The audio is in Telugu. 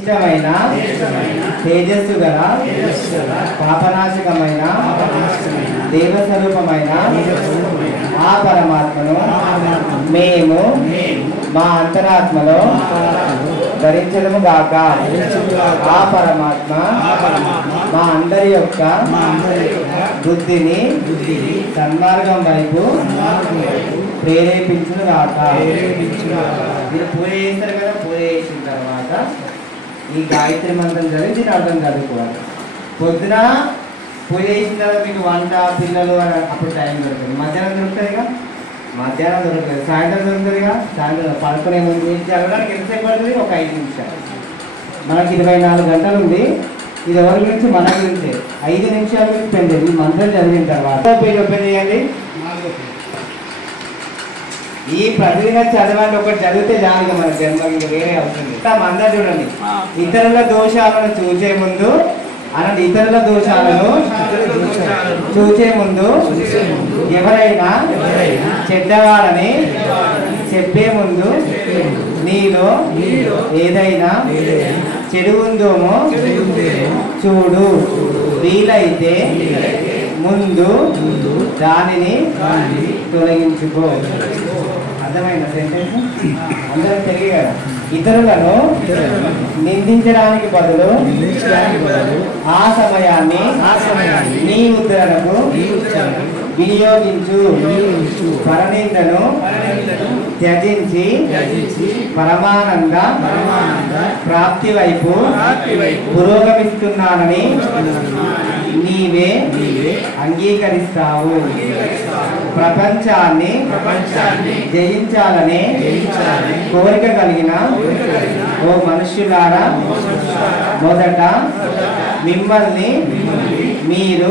ఇష్టమైన తేజస్సు గల పాపనాశకమైన దేవస్వరూపమైన ఆ పరమాత్మను మేము మా అంతరాత్మలో ధరించడము గాక. ఆ పరమాత్మ మా అందరి యొక్క బుద్ధిని సన్మార్గం వైపు ప్రేరేపించును గాక. మీరు పూజ చేస్తారు కదా, పూజ చేసిన తర్వాత ఈ గాయత్రి మంత్రం చదివి దీని అర్థం చదువుకోవాలి. పొద్దున పూజ చేసిన తర్వాత మీకు వంట పిల్లలు అని అప్పుడు టైం దొరుకుతుంది. మధ్యాహ్నం దొరుకుతుందిగా, మధ్యాహ్నం దొరుకుతుంది. సాయంత్రం దొరుకుతుందిగా, సాయంత్రం పడుకునే ముందు చదవడానికి ఎంతసేపు పడుతుంది? ఒక 5 నిమిషాలు. మనకి 24 గంటలు ఉంది. ఇది ఎవరి గురించి? మన గురించి. 5 నిమిషాల గురించి పెంచేది ఈ మంత్రం చదివిన తర్వాత పేజ్ ఓపెన్ చేయండి. ఈ ప్రతిదిన చదవండి. ఒకటి చదివితే చాలు మన జన్మకి, ఇంకా వేరే అవుతుంది. అందరూ చూడండి, ఇతరుల దోషాలను చూసే ముందు అనండి. ఇతరుల దోషాలను చూసే ముందు ఎవరైనా చెడ్డవాడని చెప్పే ముందు నీలో ఏదైనా చెడు ఉందోమో చూడు. వీలైతే ముందు దానిని తొలగించుకో. అర్థమైన సెంటెన్స్ అందరూ తెలియ కదా. ఇతరులను నిందించడానికి బదులు ఆ సమయాన్ని నీ ఉద్ధరణకు వినియోగించు. పరనిందను త్యజించి పరమానంద ప్రాప్తి వైపు పురోగమిస్తున్నానని నీవే అంగీకరిస్తావు. ప్రపంచాన్ని జయించాలనే కోరిక కలిగిన ఓ మనుష్యులారా, మొదట మిమ్మల్ని మీరు